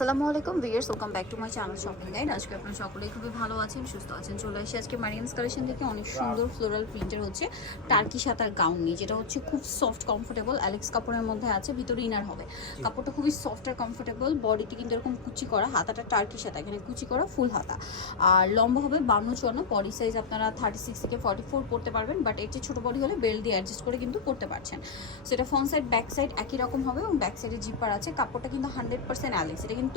আসসালামু আলাইকুম viewers welcome back to my channel shopping guide. আজকে আপনারা সকলেই খুবই ভালো আছেন সুস্থ আছেন চলে এসে আজকে মারিয়ামস কালেকশন থেকে। অনেক সুন্দর ফ্লোরাল প্রিন্টের হচ্ছে টার্কি সাতার গাউন নিয়ে যেটা হচ্ছে খুব সফট কমফোর্টেবল অ্যালেক্স কাপড়ের মধ্যে আছে ভিতরে ইনার হবে। কাপড়টা খুবই সফট আর কমফোর্টেবল বডিতে কিন্তু এরকম কুচি করা হাতাটা টার্কি সাতা এখানে কুচি করা ফুল হাতা। আর লম্বা হবে বান্ন চুয়ান্ন বডি সাইজ আপনারা থার্টি সিক্স থেকে ফর্টি ফোর পড়তে পারবেন বাট এর চেয়ে ছোটো বডি হলে বেল্ট দিয়ে অ্যাডজাস্ট করে কিন্তু পড়তে পারছেন। সেটা ফ্রন্ট সাইড ব্যাক সাইড একই রকম হবে এবং ব্যাক সাইডে জিপার আছে। কাপড়টা কিন্তু হান্ড্রেড পার্সেন্ট অ্যালেক্স এটা কিন্তু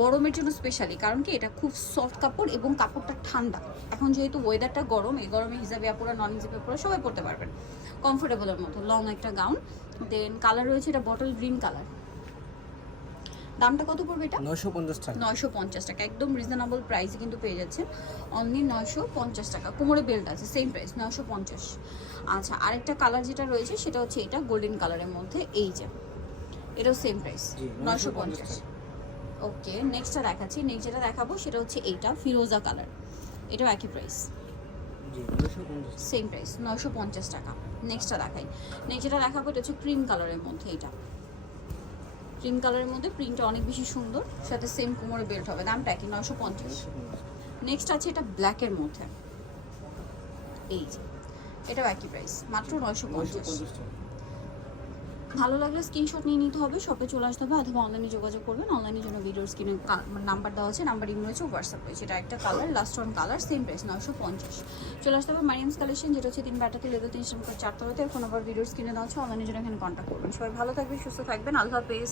গরমের জন্য স্পেশালি কারণ কি এটা খুব সফট কাপড় এবং কাপড়টা ঠান্ডা। এখন যেহেতু ওয়েদারটা গরম এই গরমে হিজাবে আপুরা নন হিজাবে আপুরা সবাই পড়তে পারবেন। কমফোর্টেবলের মতো লং একটা গাউন দেন কালার রয়েছে এটা বটল গ্রিন কালার দামটা কত পড়বে এটা? নয়শো পঞ্চাশ টাকা। নয়শো পঞ্চাশ টাকা একদম রিজনেবল প্রাইসে কিন্তু পেয়ে যাচ্ছেন। অনলি নয়শো পঞ্চাশ টাকা কোমরে বেল্ট আছে সেম প্রাইস নয়শো পঞ্চাশ। আচ্ছা আরেকটা কালার যেটা রয়েছে সেটা হচ্ছে এটা গোল্ডেন কালারের মধ্যে এই যে এটাও সেম প্রাইস জি, নয়শো 950 পঞ্চাশ। ওকে নেক্সটটা দেখাচ্ছি। নেক্সট যেটা দেখাবো সেটা হচ্ছে এইটা ফিরোজা কালার এটাও একই প্রাইস সেম প্রাইস নয়শো পঞ্চাশ টাকা। নেক্সটটা দেখাই। নেক্সট যেটা দেখাবো এটা হচ্ছে ক্রিম কালারের মধ্যে এটা ক্রিম কালারের মধ্যে প্রিন্টটা অনেক বেশি সুন্দর সাথে সেম কোমরে বেল্ট হবে। দামটা একই নয়শো পঞ্চাশ। নেক্সট আছে এটা ব্ল্যাকের মধ্যে। এই যে এটাও একই প্রাইস মাত্র নয়শো পঞ্চাশ। ভালো লাগলে স্ক্রিনশট নিয়ে নিতে হবে শপে চলে আসতে হবে, অথবা অনলাইনে যোগাযোগ করবেন। অনলাইনের জন্য ভিডিওর স্ক্রিনে নাম্বার দেওয়া আছে নাম্বার ইমেল রয়েছে হোয়াটসঅ্যাপ রয়েছে। এটা একটা colour last one colour same price নয়শো পঞ্চাশ। চলে আসতে হবে মারিয়ামস কালেকশন যেটা হচ্ছে তিন ব্যাটাতে লেভেল তিন নম্বর চারতলাতে এখন আবার ভিডিওর স্ক্রিনে দেওয়া আছে অনলাইনের জন্য এখানে কন্ট্যাক্ট করবেন। সবাই ভালো থাকবে সুস্থ থাকবেন, আল্লাহ হাফেজ।